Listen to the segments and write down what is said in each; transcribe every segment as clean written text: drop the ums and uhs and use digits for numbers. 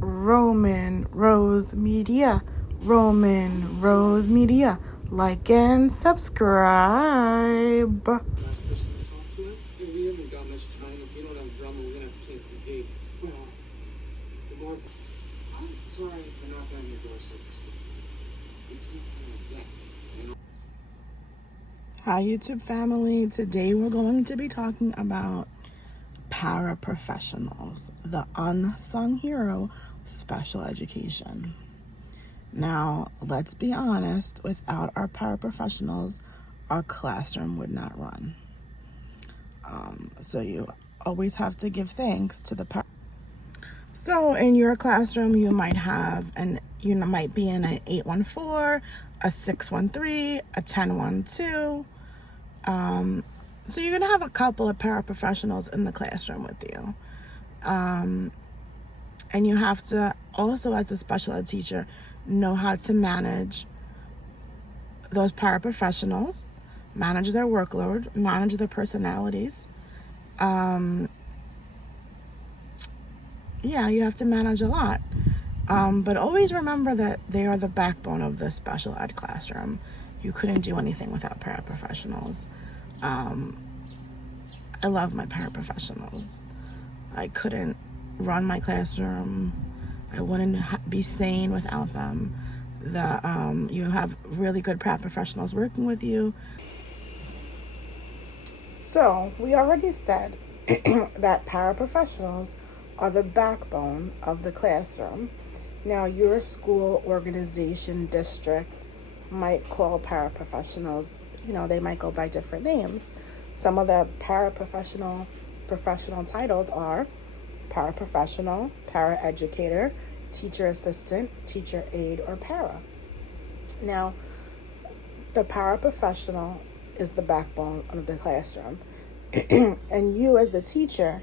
Roman Rose Media. Roman Rose Media. Like and subscribe. We haven't got much time. If we don't have drama, we're gonna have to cancel the gate. Well, the more. I'm sorry for not getting your door so persistent. We keep kind of guess. Hi, YouTube family. Today we're going to be talking about paraprofessionals, the unsung hero of special education. Now, let's be honest, without our paraprofessionals, our classroom would not run. So you always have to give thanks to the So in your classroom, you might be in an 814, a 613, a 1012. So you're gonna have a couple of paraprofessionals in the classroom with you. And you have to also, as a special ed teacher, know how to manage those paraprofessionals, manage their workload, manage their personalities. You have to manage a lot. But always remember that they are the backbone of the special ed classroom. You couldn't do anything without paraprofessionals. I love my paraprofessionals. I couldn't run my classroom. I wouldn't be sane without them. You have really good paraprofessionals working with you. So we already said that paraprofessionals are the backbone of the classroom. Now, your school, organization, district might call paraprofessionals, they might go by different names. Some of the professional titles are paraprofessional, paraeducator, teacher assistant, teacher aide, or para. Now, the paraprofessional is the backbone of the classroom. And you as the teacher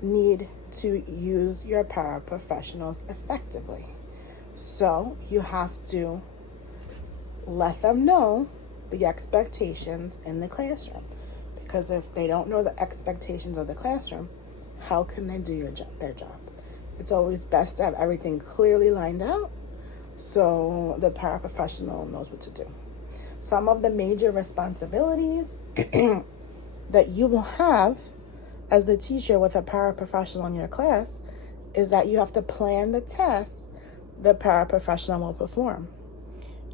need to use your paraprofessionals effectively. So you have to let them know the expectations in the classroom. Because if they don't know the expectations of the classroom, how can they do their job? It's always best to have everything clearly lined out so the paraprofessional knows what to do. Some of the major responsibilities that you will have as the teacher with a paraprofessional in your class is that you have to plan the tests the paraprofessional will perform.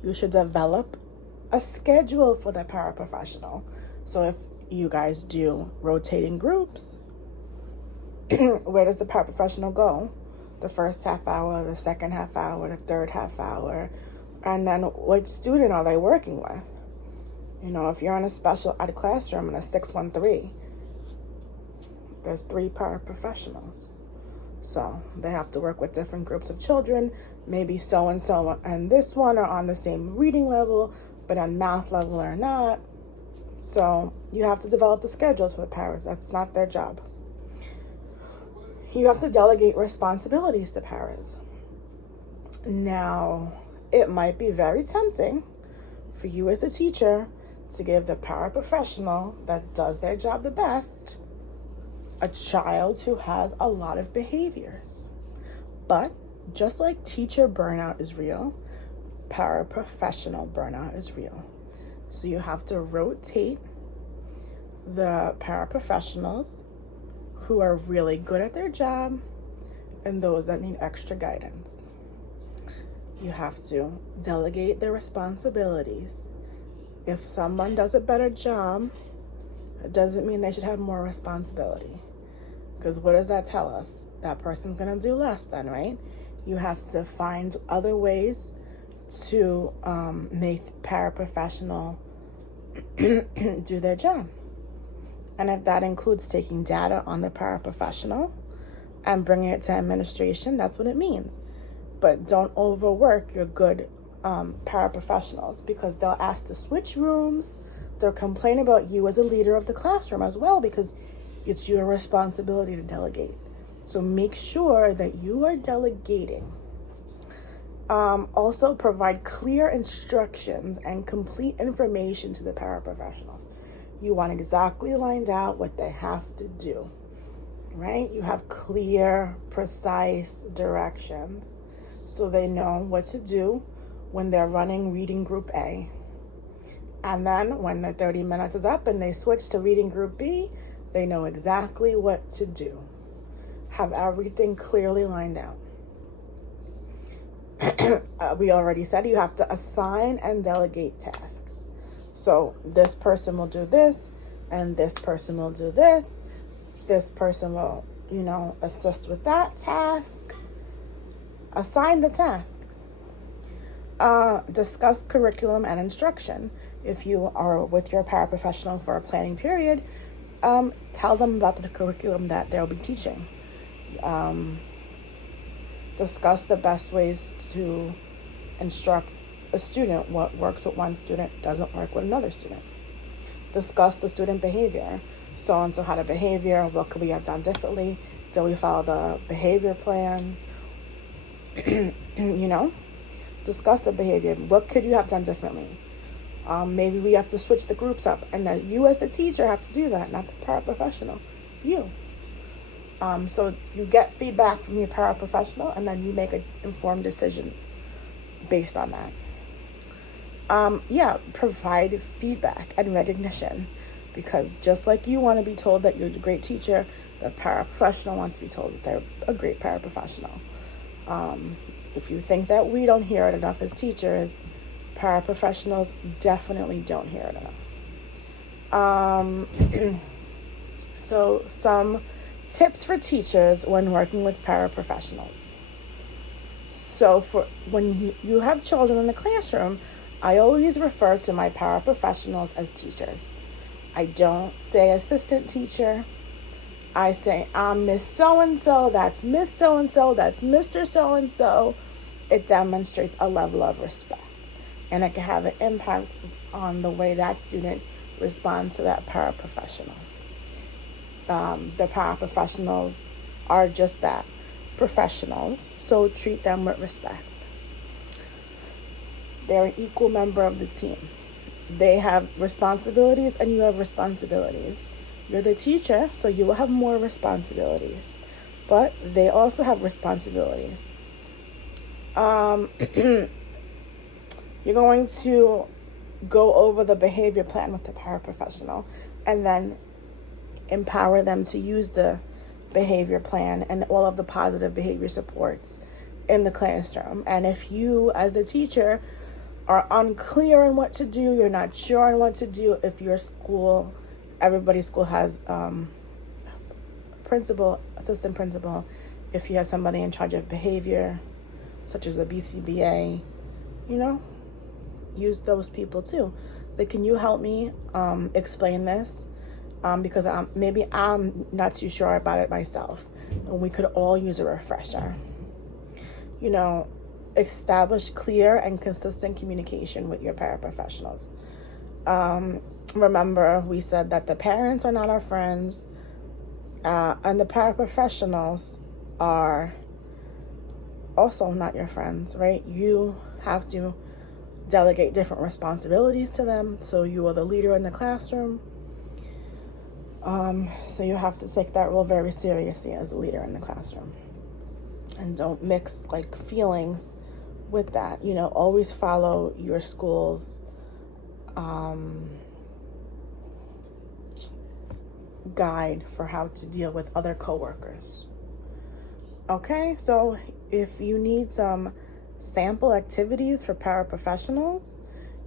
You should develop a schedule for the paraprofessional. So if you guys do rotating groups, where does the paraprofessional go? The first half hour, the second half hour, the third half hour, and then which student are they working with? If you're in a special ed classroom in a 613, there's 3 paraprofessionals. So they have to work with different groups of children. Maybe so-and-so and this one are on the same reading level, but on math level or not. So you have to develop the schedules for the paras. That's not their job. You have to delegate responsibilities to paras. Now, it might be very tempting for you as the teacher to give the paraprofessional that does their job the best a child who has a lot of behaviors. But just like teacher burnout is real, paraprofessional burnout is real. So you have to rotate the paraprofessionals who are really good at their job and those that need extra guidance. You have to delegate their responsibilities. If someone does a better job, it doesn't mean they should have more responsibility. Because what does that tell us? That person's going to do less then, right? You have to find other ways to make paraprofessional do their job. And if that includes taking data on the paraprofessional and bringing it to administration, that's what it means. But don't overwork your good paraprofessionals, because they'll ask to switch rooms. They'll complain about you as a leader of the classroom as well, because it's your responsibility to delegate. So make sure that you are delegating. Also provide clear instructions and complete information to the paraprofessionals. You want exactly lined out what they have to do. right? You have clear, precise directions so they know what to do when they're running reading group A. And then when the 30 minutes is up and they switch to reading group B, they know exactly what to do. Have everything clearly lined out. We already said you have to assign and delegate tasks. So this person will do this, and this person will do this. This person will, assist with that task. Assign the task. Discuss curriculum and instruction. If you are with your paraprofessional for a planning period, tell them about the curriculum that they'll be teaching. Discuss the best ways to instruct a student. What works with one student doesn't work with another student. Discuss the student behavior. So-and-so had a behavior. What could we have done differently? Did we follow the behavior plan? Discuss the behavior. What could you have done differently? Maybe we have to switch the groups up, and that you as the teacher have to do that, not the paraprofessional. You. So you get feedback from your paraprofessional, and then you make an informed decision based on that. Provide feedback and recognition, because just like you want to be told that you're a great teacher, the paraprofessional wants to be told that they're a great paraprofessional. If you think that we don't hear it enough as teachers, paraprofessionals definitely don't hear it enough. So some tips for teachers when working with paraprofessionals. So for when you have children in the classroom, I always refer to my paraprofessionals as teachers. I don't say assistant teacher. I say, I'm Miss So-and-so, that's Miss So-and-so, that's Mr. So-and-so. It demonstrates a level of respect. And it can have an impact on the way that student responds to that paraprofessional. The paraprofessionals are just that, professionals. So treat them with respect. They're an equal member of the team. They have responsibilities and you have responsibilities. You're the teacher, so you will have more responsibilities. But they also have responsibilities. You're going to go over the behavior plan with the paraprofessional and then empower them to use the behavior plan and all of the positive behavior supports in the classroom. And if you, as a teacher, are unclear on what to do, you're not sure on what to do, if your school, everybody's school has principal, assistant principal, if you have somebody in charge of behavior, such as the BCBA, use those people too. So can you help me explain this? Because maybe I'm not too sure about it myself, and we could all use a refresher. Establish clear and consistent communication with your paraprofessionals. Remember, we said that the parents are not our friends, and the paraprofessionals are also not your friends, right? You have to delegate different responsibilities to them. So you are the leader in the classroom. So you have to take that role very seriously as a leader in the classroom. And don't mix feelings with that. Always follow your school's guide for how to deal with other coworkers. Okay, so if you need some sample activities for paraprofessionals,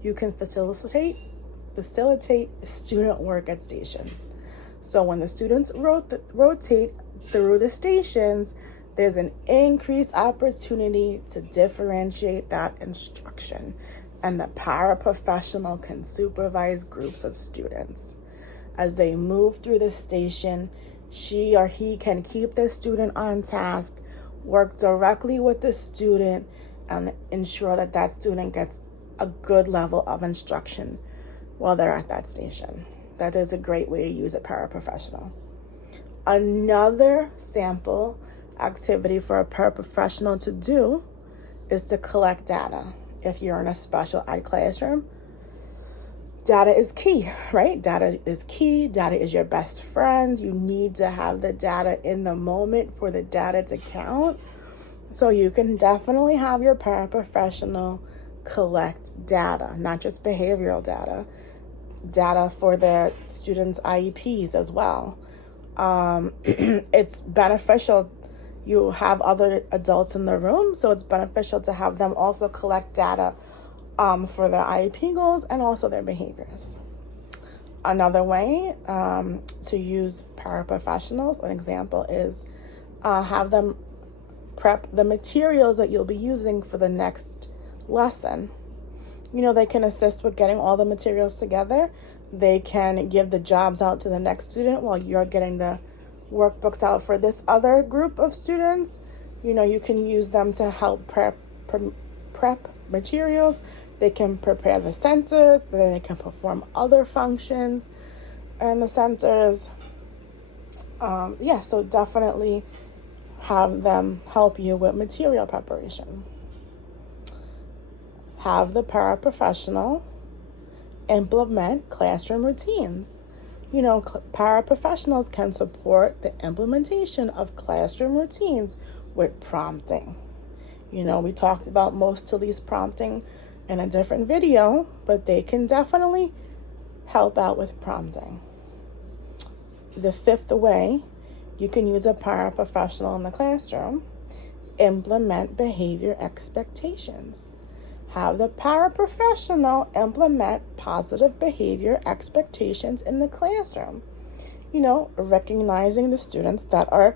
you can facilitate student work at stations. So when the students rotate through the stations, there's an increased opportunity to differentiate that instruction, and the paraprofessional can supervise groups of students. As they move through the station, she or he can keep the student on task, work directly with the student, and ensure that that student gets a good level of instruction while they're at that station. That is a great way to use a paraprofessional. Another sample activity for a paraprofessional to do is to collect data. If you're in a special ed classroom, Data is key, right? Data is key. Data is your best friend. You need to have the data in the moment for the data to count. So you can definitely have your paraprofessional collect data, not just behavioral data, data for their students' IEPs as well. It's beneficial. You have other adults in the room, so it's beneficial to have them also collect data for their IEP goals and also their behaviors. Another way to use paraprofessionals, an example, is have them prep the materials that you'll be using for the next lesson. They can assist with getting all the materials together. They can give the jobs out to the next student while you're getting the workbooks out for this other group of students. You can use them to help prep materials. They can prepare the centers, then they can perform other functions in the centers. So definitely have them help you with material preparation. Have the paraprofessional implement classroom routines. Paraprofessionals can support the implementation of classroom routines with prompting. We talked about most of these prompting in a different video, but they can definitely help out with prompting. The fifth way you can use a paraprofessional in the classroom: implement behavior expectations. Have the paraprofessional implement positive behavior expectations in the classroom. Recognizing the students that are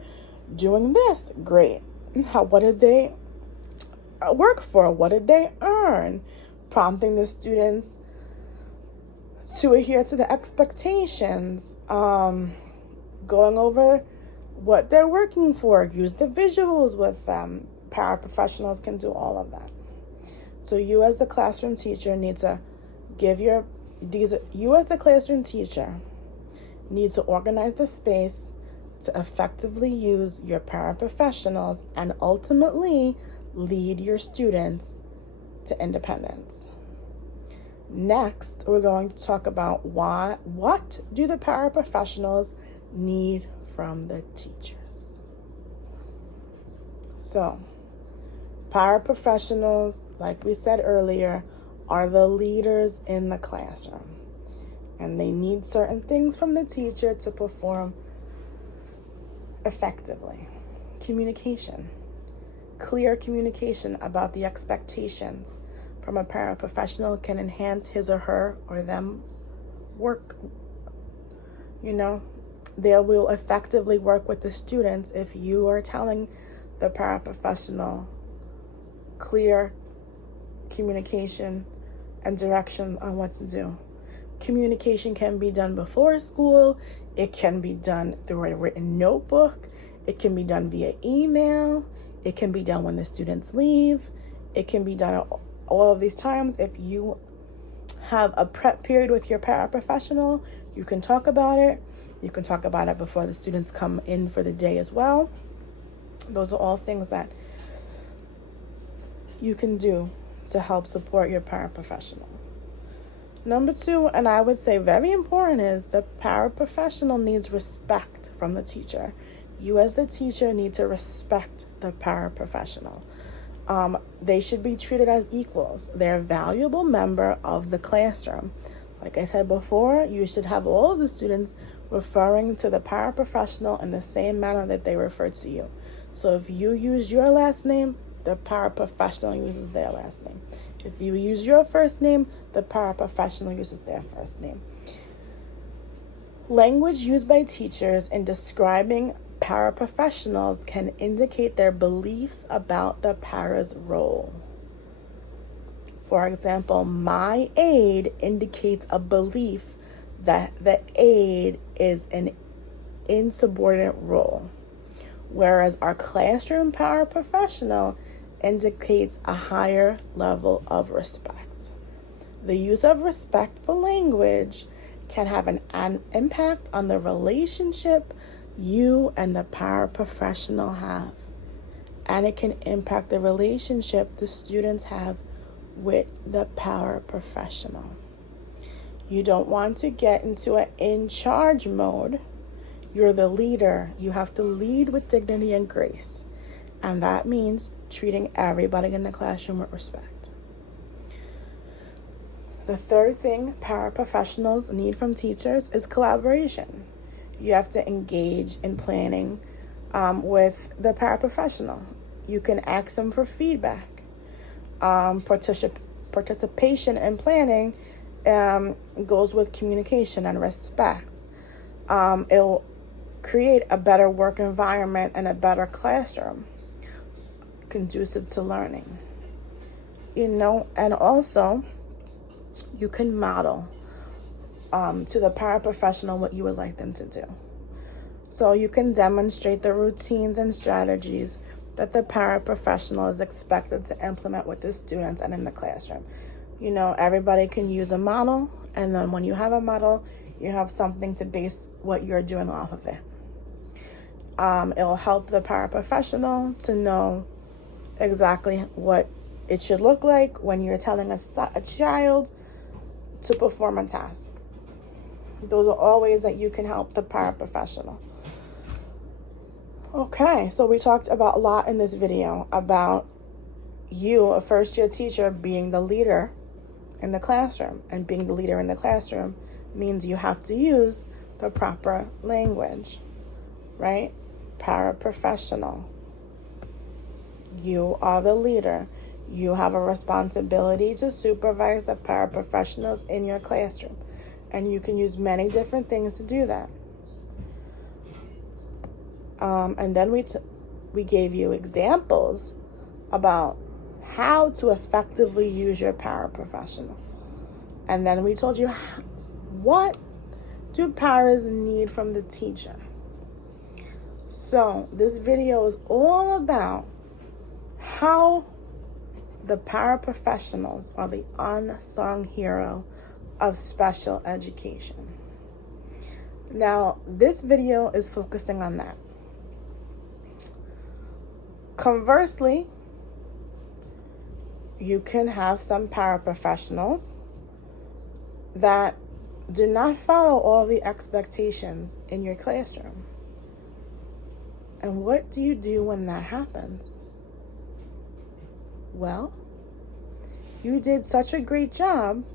doing this great. What did they work for? What did they earn? Prompting the students to adhere to the expectations. Going over what they're working for. Use the visuals with them. Paraprofessionals can do all of that. So you as the classroom teacher need to need to organize the space to effectively use your paraprofessionals and ultimately lead your students to independence. Next, we're going to talk about what do the paraprofessionals need from the teachers. So, paraprofessionals, like we said earlier, are the leaders in the classroom. And they need certain things from the teacher to perform effectively. Communication. Clear communication about the expectations from a paraprofessional can enhance his or her or them work. They will effectively work with the students if you are telling the paraprofessional clear communication and direction on what to do. Communication can be done before school. It can be done through a written notebook. It can be done via email. It can be done when the students leave. It can be done all of these times. If you have a prep period with your paraprofessional, you can talk about it. You can talk about it before the students come in for the day as well. Those are all things that you can do to help support your paraprofessional. Number 2, and I would say very important, is the paraprofessional needs respect from the teacher. You as the teacher need to respect the paraprofessional. They should be treated as equals. They're a valuable member of the classroom. Like I said before, you should have all of the students referring to the paraprofessional in the same manner that they refer to you. So if you use your last name, the paraprofessional uses their last name. If you use your first name, the paraprofessional uses their first name. Language used by teachers in describing paraprofessionals can indicate their beliefs about the para's role. For example, my aide indicates a belief that the aide is an insubordinate role, whereas our classroom paraprofessional indicates a higher level of respect. The use of respectful language can have an impact on the relationship you and the paraprofessional have, and it can impact the relationship the students have with the paraprofessional. You don't want to get into an in-charge mode. You're the leader. You have to lead with dignity and grace. And that means treating everybody in the classroom with respect. The third thing paraprofessionals need from teachers is collaboration. You have to engage in planning with the paraprofessional. You can ask them for feedback. Participation in planning goes with communication and respect. It'll create a better work environment and a better classroom conducive to learning. And also you can model to the paraprofessional what you would like them to do. So you can demonstrate the routines and strategies that the paraprofessional is expected to implement with the students and in the classroom. Everybody can use a model, and then when you have a model, you have something to base what you're doing off of it. It'll help the paraprofessional to know exactly what it should look like when you're telling a child to perform a task. Those are all ways that you can help the paraprofessional. Okay, so we talked about a lot in this video about you, a first-year teacher, being the leader in the classroom. And being the leader in the classroom means you have to use the proper language, right? Paraprofessional. You are the leader. You have a responsibility to supervise the paraprofessionals in your classroom. And you can use many different things to do that. And then we gave you examples about how to effectively use your paraprofessional. And then we told you what do paras need from the teacher. So this video is all about how the paraprofessionals are the unsung hero of special education. Now, this video is focusing on that. Conversely, you can have some paraprofessionals that do not follow all the expectations in your classroom. And what do you do when that happens? Well, you did such a great job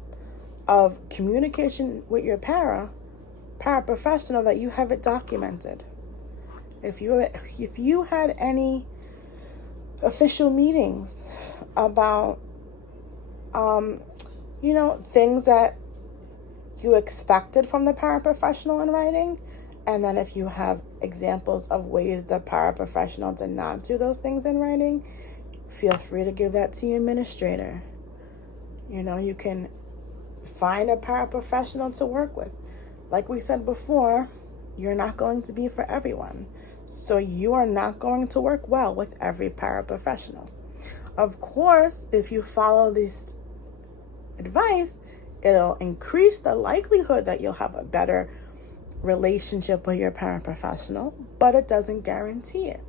of communication with your paraprofessional that you have it documented. If you had any official meetings about things that you expected from the paraprofessional in writing, and then if you have examples of ways the paraprofessional did not do those things in writing, feel free to give that to your administrator. You can find a paraprofessional to work with. Like we said before, you're not going to be for everyone. So you are not going to work well with every paraprofessional. Of course, if you follow this advice, it'll increase the likelihood that you'll have a better relationship with your paraprofessional, but it doesn't guarantee it.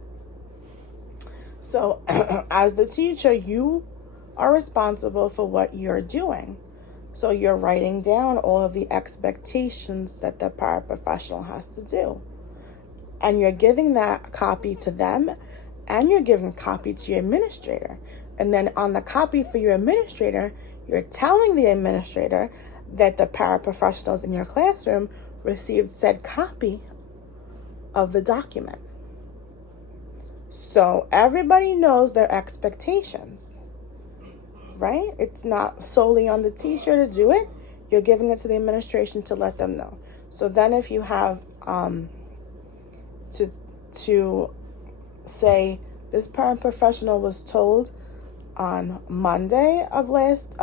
So as the teacher, you are responsible for what you're doing. So you're writing down all of the expectations that the paraprofessional has to do. And you're giving that copy to them, and you're giving copy to your administrator. And then on the copy for your administrator, you're telling the administrator that the paraprofessionals in your classroom received said copy of the document. So everybody knows their expectations, right? It's not solely on the teacher to do it. You're giving it to the administration to let them know. So then if you have to say this paraprofessional was told on Monday of last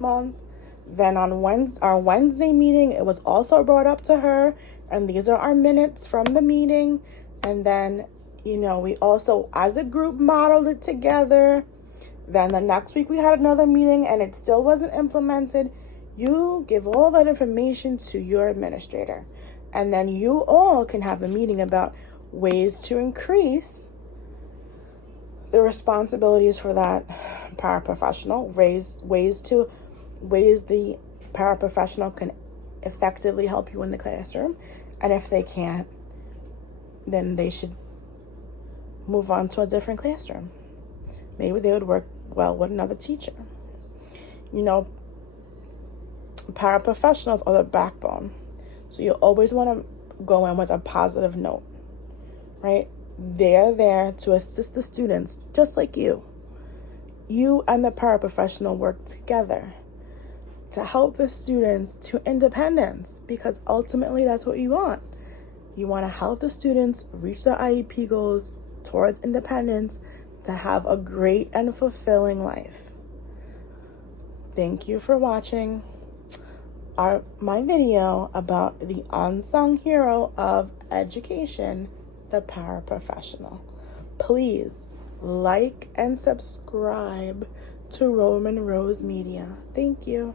month, then on our Wednesday meeting it was also brought up to her, and these are our minutes from the meeting, and then we also as a group modeled it together. Then the next week we had another meeting and it still wasn't implemented. You give all that information to your administrator. And then you all can have a meeting about ways to increase the responsibilities for that paraprofessional, ways to ways the paraprofessional can effectively help you in the classroom. And if they can't, then they should move on to a different classroom. Maybe they would work well with another teacher. You know, paraprofessionals are the backbone. So you always want to go in with a positive note, right? They're there to assist the students, just like you. You and the paraprofessional work together to help the students to independence, because ultimately that's what you want. You want to help the students reach their IEP goals towards independence, to have a great and fulfilling life. Thank you for watching my video about the unsung hero of education, the paraprofessional. Please like and subscribe to Roman Rose Media. Thank you.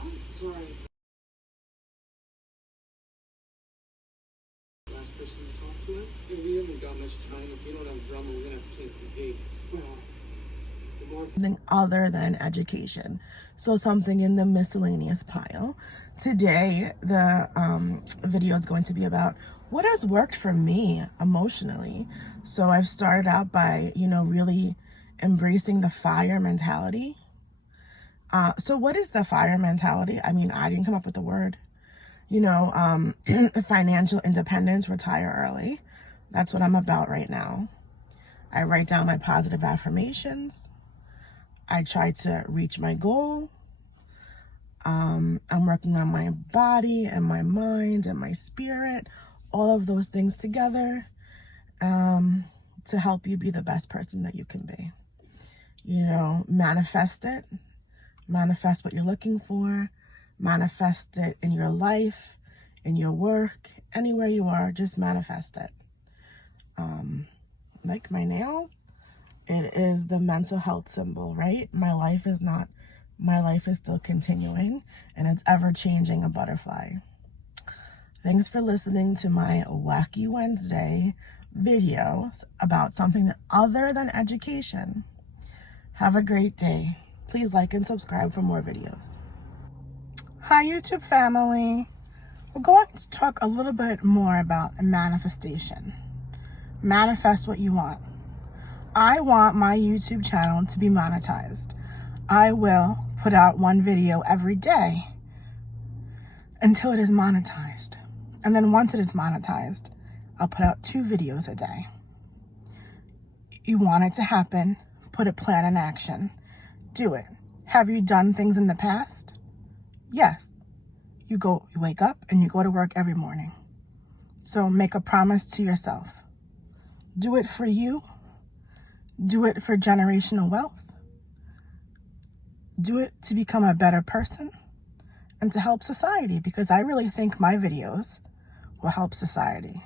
I'm sorry. Last person to talk to it? Yeah, we haven't got much time. If we don't have drama, we're gonna have to cancel the date. Well, the more Something other than education. So something in the miscellaneous pile. Today, the video is going to be about what has worked for me emotionally. So I've started out by, really embracing the FIRE mentality. So what is the FIRE mentality? I mean, I didn't come up with the word. Financial independence, retire early. That's what I'm about right now. I write down my positive affirmations. I try to reach my goal. I'm working on my body and my mind and my spirit, all of those things together, to help you be the best person that you can be. Manifest it. Manifest what you're looking for. Manifest it in your life, in your work, anywhere you are, just manifest it. Like my nails, it is the mental health symbol, right? My life is still continuing, and it's ever changing, a butterfly. Thanks for listening to my Wacky Wednesday videos about something other than education. Have a great day. Please like and subscribe for more videos. Hi, YouTube family. We're going to talk a little bit more about manifestation. Manifest what you want. I want my YouTube channel to be monetized. I will put out one video every day until it is monetized. And then once it is monetized, I'll put out 2 videos a day. You want it to happen, put a plan in action. Do it. Have you done things in the past? Yes. You wake up and you go to work every morning. So make a promise to yourself. Do it for you. Do it for generational wealth. Do it to become a better person and to help society, because I really think my videos will help society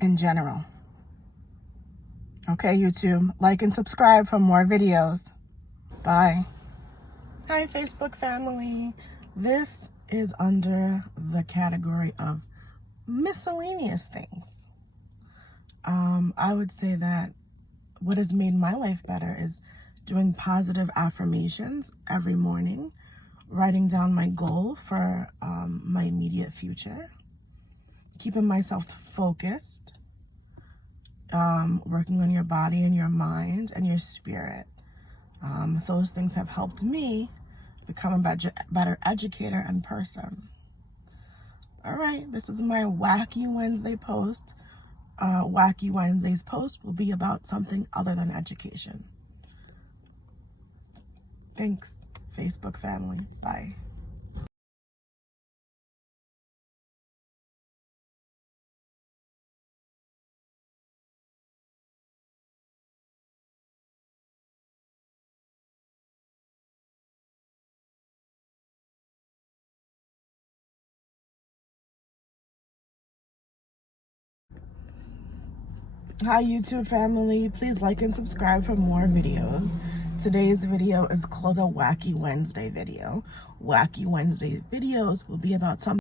in general. Okay, YouTube, like and subscribe for more videos. Bye. Hi, Facebook family. This is under the category of miscellaneous things. I would say that what has made my life better is doing positive affirmations every morning, writing down my goal for my immediate future, keeping myself focused, working on your body and your mind and your spirit. Those things have helped me become a better educator and person. All right, this is my Wacky Wednesday post. Wacky Wednesday's post will be about something other than education. Thanks, Facebook family. Bye. Hi, YouTube family. Please like and subscribe for more videos. Today's video is called a Wacky Wednesday video. Wacky Wednesday videos will be about something